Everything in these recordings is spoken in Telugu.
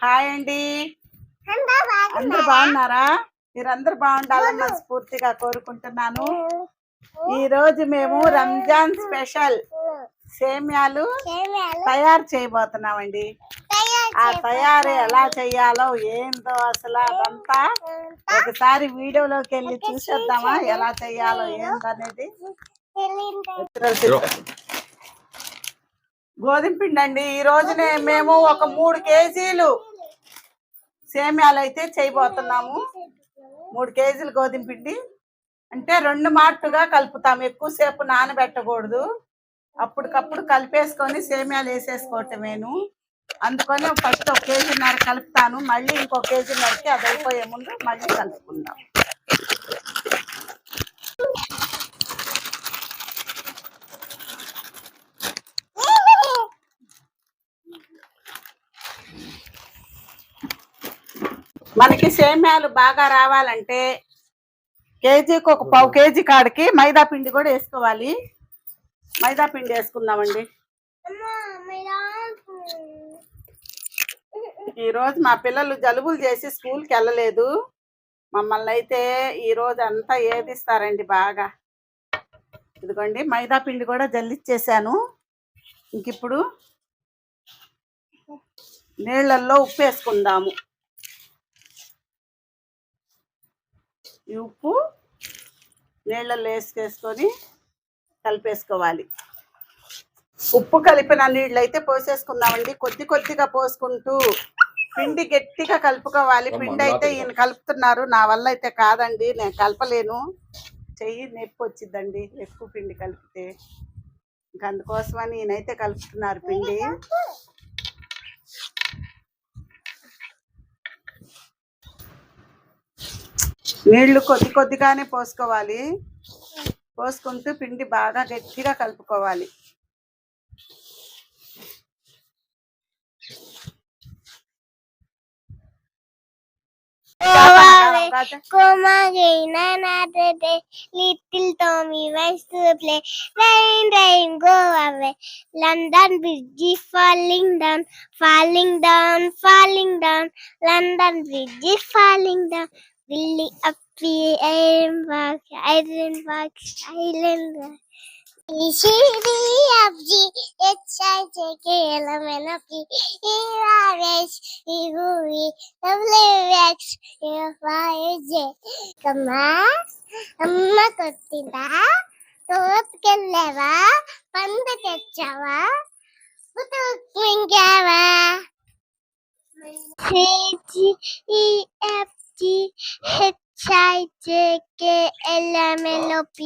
హాయ్ అండి, అందరు బాగున్నారా? మీరందరూ బాగుండాలని మనస్ఫూర్తిగా కోరుకుంటున్నాను. ఈ రోజు మేము రంజాన్ స్పెషల్ సేమ్యాలు తయారు చేయబోతున్నామండి. ఆ తయారు ఎలా చెయ్యాలో ఏందో అసలు అదంతా ఒకసారి వీడియోలోకి వెళ్ళి చూసేద్దామా ఎలా చెయ్యాలో ఏందనేది. గోధుమ పిండి అండి. ఈ రోజునే మేము ఒక 3 కేజీలు సేమ్యాలు అయితే చేయబోతున్నాము. 3 కేజీలు గోధుమ పిండి అంటే 2 మాటుగా కలుపుతాము. ఎక్కువసేపు నానబెట్టకూడదు. అప్పటికప్పుడు కలిపేసుకొని సేమ్యాలు వేసేసుకోవటమేను. అందుకని ఫస్ట్ 1 కేజీన్నర కలుపుతాను. మళ్ళీ ఇంకో కేజీన్నరకి అది అయిపోయే ముందు మళ్ళీ కలుపుకుందాం. మనకి సేమ్యాలు బాగా రావాలంటే కేజీకి ఒక 1/4 కేజీ కాడికి మైదా పిండి కూడా వేసుకోవాలి. మైదా పిండి వేసుకుందామండి. ఈరోజు మా పిల్లలు జలుబులు చేసి స్కూల్కి వెళ్ళలేదు. మమ్మల్ని అయితే ఈరోజు అంతా ఏదిస్తారండి బాగా. ఇదిగోండి మైదా పిండి కూడా జల్లిచ్చేసాను. ఇంక ఇప్పుడు నీళ్ళల్లో ఉప్పు వేసుకుందాము. ఈ ఉప్పు నీళ్ళల్లో వేసుకొని కలిపేసుకోవాలి. ఉప్పు కలిపిన నీళ్ళు అయితే పోసేసుకుందామండి. కొద్దిగా పోసుకుంటూ పిండి గట్టిగా కలుపుకోవాలి. పిండి అయితే ఈయన కలుపుతున్నారు, నా వల్ల అయితే కాదండి, నేను కలపలేను. చెయ్యి నొప్పి వచ్చిందండి ఎక్కువ పిండి కలిపితే. ఇంకా అందుకోసమని ఈయనైతే కలుపుతున్నారు పిండి. నీళ్లు కొద్దిగానే పోసుకోవాలి. పోసుకుంటూ పిండి బాగా గట్టిగా కలుపుకోవాలి. Little Tommy wants to play. Rain, rain, go away. London Bridge is falling down, falling down, falling down. London Bridge is falling down. Billy up the ironwork, ironwork, ironwork. E C D F G H I J K L M N O P E R S T U V W X F Y Z. Kama అమ్మ కొట్టిందా, తోపుకెళ్ళావా, పండు తెచ్చావా, మింగావా? CGEFG HIJKLMNOP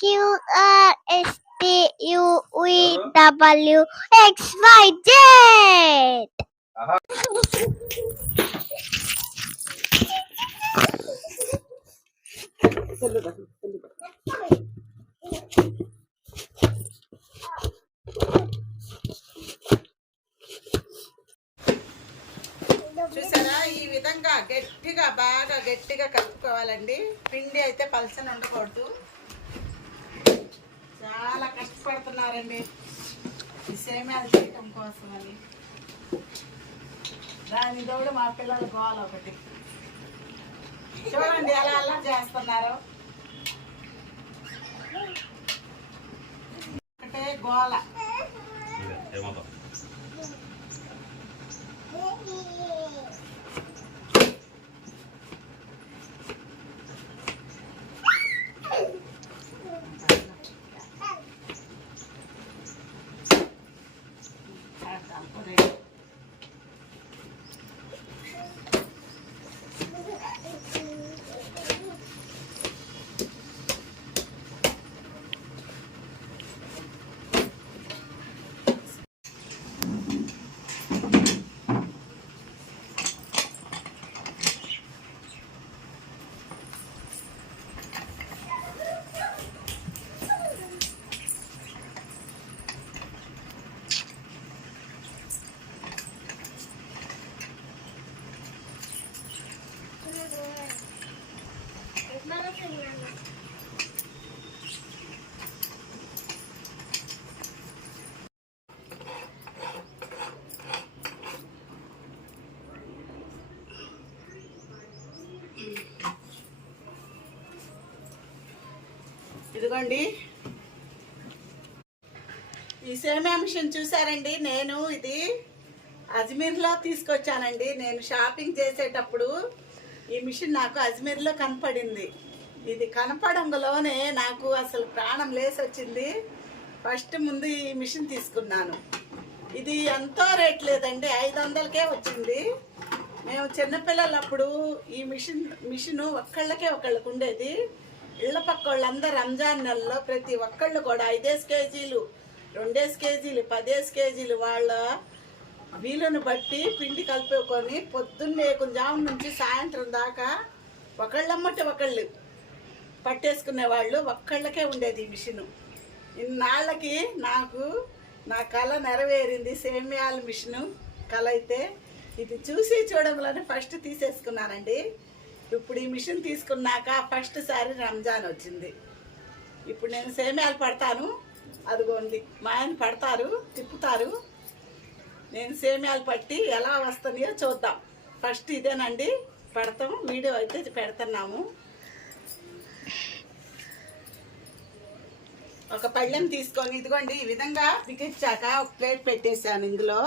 QRSTUVWXYZ. చూసారా, ఈ విధంగా గట్టిగా బాగా గట్టిగా కలుపుకోవాలండి. పిండి అయితే పలచన ఉండకూడదు. చాలా కష్టపడుతున్నారండి ఈ సేమ్యాలు చేయటం కోసమని. దాని తోడు మా పిల్లలు గోల ఒకటి. చూడండి ఎలా అలా చేస్తున్నారు. ఒకటే గోల. ఇదిగోండి ఈ సేమియా మిషన్ చూసారండి. నేను ఇది అజ్మీర్లో తీసుకొచ్చానండి. నేను షాపింగ్ చేసేటప్పుడు ఈ మిషన్ నాకు అజ్మీర్లో కనపడింది. ఇది కనపడంలోనే నాకు అసలు ప్రాణం లేసి వచ్చింది. ఫస్ట్ ముందు ఈ మిషన్ తీసుకున్నాను. ఇది ఎంతో రేట్ లేదండి, 500కే వచ్చింది. మేము చిన్నపిల్లలప్పుడు ఈ మిషను ఒకళ్ళకి ఉండేది. ఇళ్ల పక్క వాళ్ళందరూ రంజాన్ నెలలో ప్రతి ఒక్కళ్ళు కూడా 5 కేజీలు, 2 కేజీలు, 10 కేజీలు వాళ్ళ వీలును బట్టి పిండి కలుపుకొని పొద్దున్నే జాము నుంచి సాయంత్రం దాకా ఒకళ్ళమ్మటి ఒకళ్ళు పట్టేసుకునేవాళ్ళు. ఒక్కళ్ళకే ఉండేది ఈ మిషను. ఇన్నాళ్ళకి నాకు నా కళ నెరవేరింది. సేమియాల మిషను కళ అయితే ఇది చూసి చూడంలోనే ఫస్ట్ తీసేసుకున్నానండి. ఇప్పుడు ఈ మిషన్ తీసుకున్నాక ఫస్ట్ సారి రంజాన్ వచ్చింది. ఇప్పుడు నేను సేమియాలు పడతాను, అదిగోండి మా ఆయన పడతారు, తిప్పుతారు. నేను సేమియాలు పట్టి ఎలా వస్తున్నాయో చూద్దాం. ఫస్ట్ ఇదేనండి పడతాం, వీడియో అయితే పెడుతున్నాము. ఒక పళ్ళెం తీసుకొని ఇదిగోండి ఈ విధంగా బిగించాక ఒక ప్లేట్ పెట్టేసాను. ఇందులో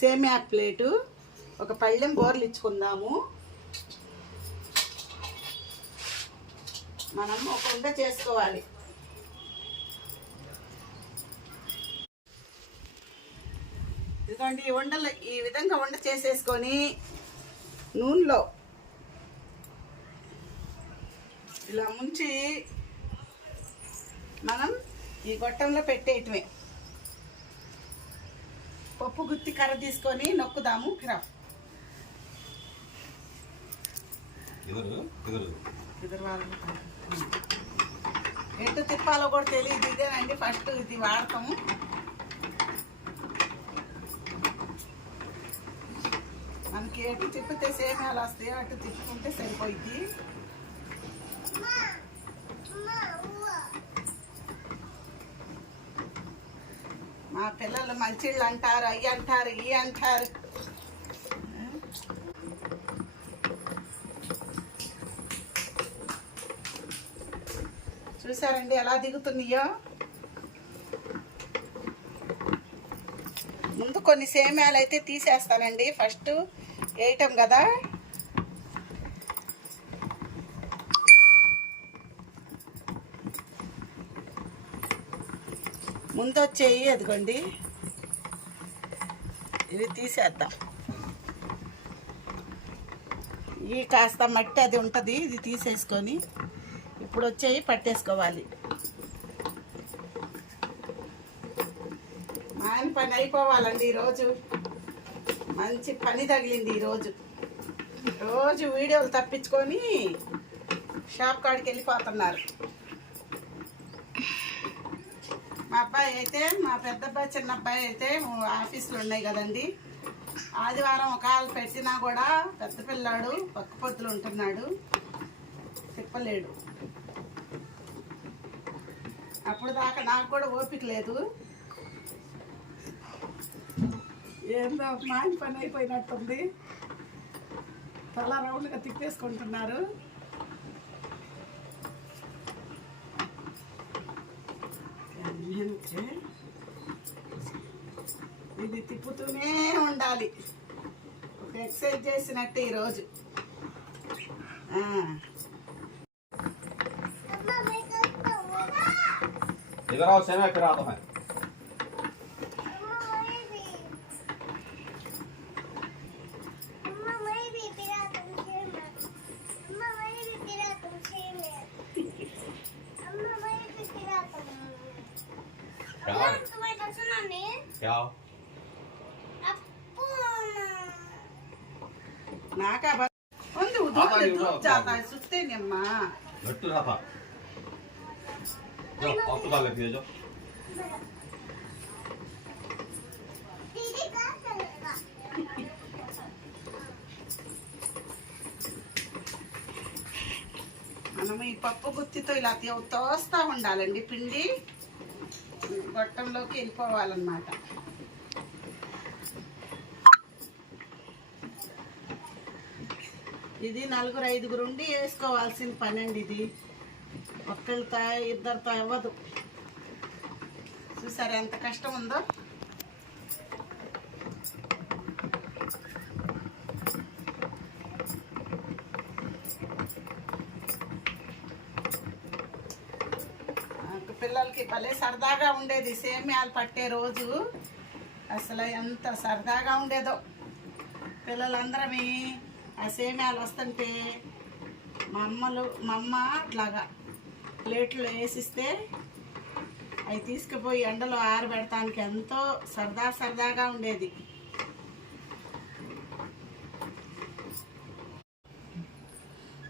సేమియా ప్లేటు, ఒక పళ్ళెం బోర్లు ఇచ్చుకుందాము. మనం ఒక ఉండ చేసుకోవాలి. ఇదిగోండి ఈ ఉండలు ఈ విధంగా ఉండ చేసేసుకొని నూనెలో ఇలా ముంచి మనం ఈ గొట్టంలో పెట్టేయటమే. పప్పు గుత్తి కర్ర తీసుకొని నొక్కుదాము. ఎటు తిప్పాలో కూడా తెలియదు. ఇదేనండి ఫస్ట్ ఇది వాడతాము. మనకి ఎటు తిప్పితే సేమియాలు వస్తాయో అటు తిప్పుకుంటే సరిపోయింది. మా పిల్లలు మంచిళ్ళు అంటారు, అయ్యి అంటారు, ఇవి అంటారు. చూసారండి ఎలా దిగుతున్నాయో. ముందు కొన్ని సేమియాలు అయితే తీసేస్తానండి, ఫస్ట్ వేయటం కదా. ముందు వచ్చేయి అదిగోండి, ఇవి తీసేద్దాం. ఈ కాస్త మట్టి అది ఉంటుంది, ఇది తీసేసుకొని ఇప్పుడు వచ్చేయి పట్టేసుకోవాలి. మా ఆయన పని అయిపోవాలండి. ఈరోజు మంచి పని తగిలింది. రోజు వీడియోలు తప్పించుకొని షాప్ కాడికి వెళ్ళిపోతున్నారు. మా అబ్బాయి అయితే, మా పెద్ద అబ్బాయి చిన్న అబ్బాయి అయితే ఆఫీసులు ఉన్నాయి కదండి. ఆదివారం ఒక కాలు పెట్టినా కూడా పెద్ద పిల్లాడు పక్క పొద్దులు ఉంటున్నాడు, తిప్పలేడు. అప్పుడు దాకా నాకు కూడా ఓపిక లేదు. ఏందో మాని పని అయిపోయినట్టుంది. తల రౌండ్గా తిప్పేసుకుంటున్నారు. ఇది తిప్పుతూనే ఉండాలి, ఒక ఎక్సర్సైజ్ చేసినట్టు ఈరోజు. इधर आओ सेना फिर आता है। क्या नाका ಒಂದು ಉದುರು ಜಾತಾ ಸುತ್ತೇನೆ ಅಮ್ಮ गट्टू था जो आप तो डाल लेती है जो మనం ఈ పప్పు గుత్తితో ఇలా తోస్తా ఉండాలండి. పిండి గొట్టంలోకి వెళ్ళిపోవాలన్నమాట. ఇది 4-5 ఉండి వేసుకోవాల్సిన పని అండి. ఇది ఒక్కళ్ళతో ఇద్దరితో ఇవ్వదు. చూసారా ఎంత కష్టం ఉందో. పిల్లలకి భలే సరదాగా ఉండేది సేమ్యాలు పట్టే రోజు. అసలు ఎంత సరదాగా ఉండేదో. పిల్లలందరమీ ఆ సేమ్యాలు వస్తుంటే మా అమ్మ అట్లాగా ప్లేట్లో వేసిస్తే అవి తీసుకుపోయి ఎండలో ఆరబెడటానికి ఎంతో సరదాగా ఉండేది.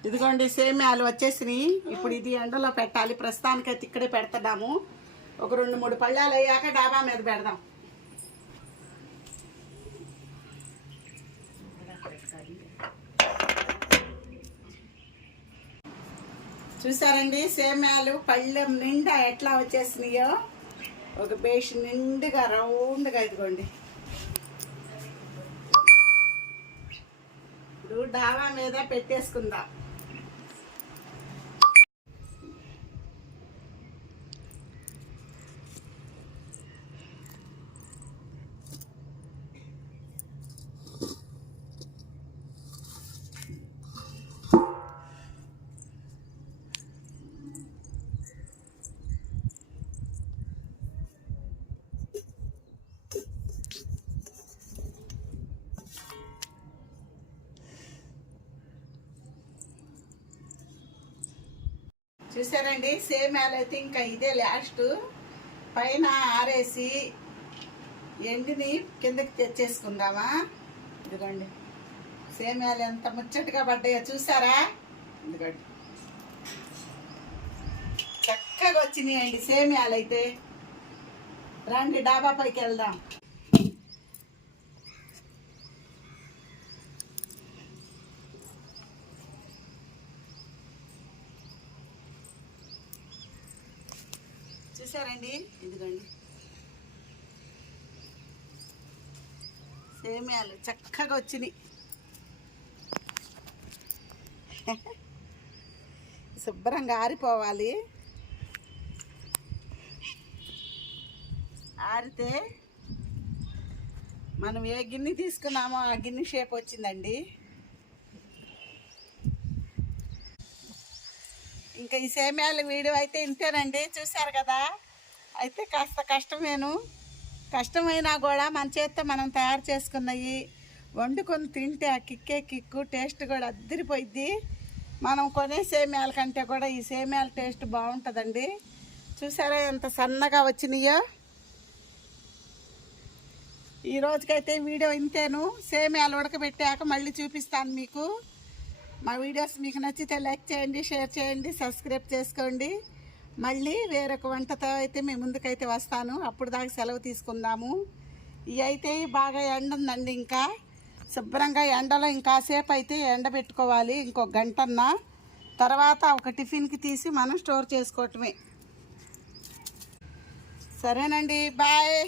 ఇదిగోండి సేమ్యాలు వచ్చేసినాయి. ఇప్పుడు ఇది ఎండలో పెట్టాలి. ప్రస్తుతానికైతే ఇక్కడే పెడుతున్నాము. ఒక 2-3 పళ్ళాలు అయ్యాక డాబా మీద పెడదాం. చూసారండి సేమ్యాలు పళ్ళెం నిండా ఎట్లా వచ్చేసినాయో. ఒక బేష్ నిండుగా రౌండ్గా. ఇదిగోండి ఇప్పుడు డాబా మీద పెట్టేసుకుందాం. చూసారండి సేమ్యాలు అయితే ఇంకా ఇదే లాస్ట్. పైన ఆరేసి ఎండిని కిందకి తెచ్చేసుకుందామా. ఇదిగోండి సేమ్యాలు ఎంత ముచ్చటగా పడ్డాయో చూసారా. ఇదిగోండి చక్కగా వచ్చినాయండి సేమ్యాలు అయితే. రండి డాబా పైకి వెళ్దాం. చూసారండి ఇదిగోండి సేమ్యాలు చక్కగా వచ్చినాయి. శుభ్రంగా ఆరిపోవాలి. ఆరితే మనం ఏ గిన్నె తీసుకున్నామో ఆ గిన్నె షేప్ వచ్చిందండి. ఇంకా ఈ సేమ్యాల వీడియో అయితే ఇంతేనండి. చూసారు కదా. అయితే కాస్త కష్టమైనా కూడా మన చేత్తో మనం తయారు చేసుకున్నవి వండుకొని తింటే ఆ కిక్కు టేస్ట్ కూడా అద్దరిపోయిద్ది. మనం కొనే సేమ్యాల కంటే కూడా ఈ సేమ్యాల టేస్ట్ బాగుంటుందండి. చూసారా ఎంత సన్నగా వచ్చినాయో. ఈ రోజుకైతే వీడియో ఇంతేను. సేమ్యాలు ఉడకబెట్టాక మళ్ళీ చూపిస్తాను మీకు. మా వీడియోస్ మీకు నచ్చితే లైక్ చేయండి, షేర్ చేయండి, సబ్స్క్రైబ్ చేసుకోండి. మళ్ళీ వేరొక వంటతో అయితే మీ ముందుకైతే వస్తాను. అప్పుడు దాకా సెలవు తీసుకుందాము. ఇవి అయితే బాగా ఎండ ఉందండి. ఇంకా శుభ్రంగా ఎండలో ఇంకాసేపు అయితే ఎండబెట్టుకోవాలి. ఇంకొక గంటన్నా తర్వాత ఒక టిఫిన్కి తీసి మనం స్టోర్ చేసుకోవటమే. సరేనండి, బాయ్.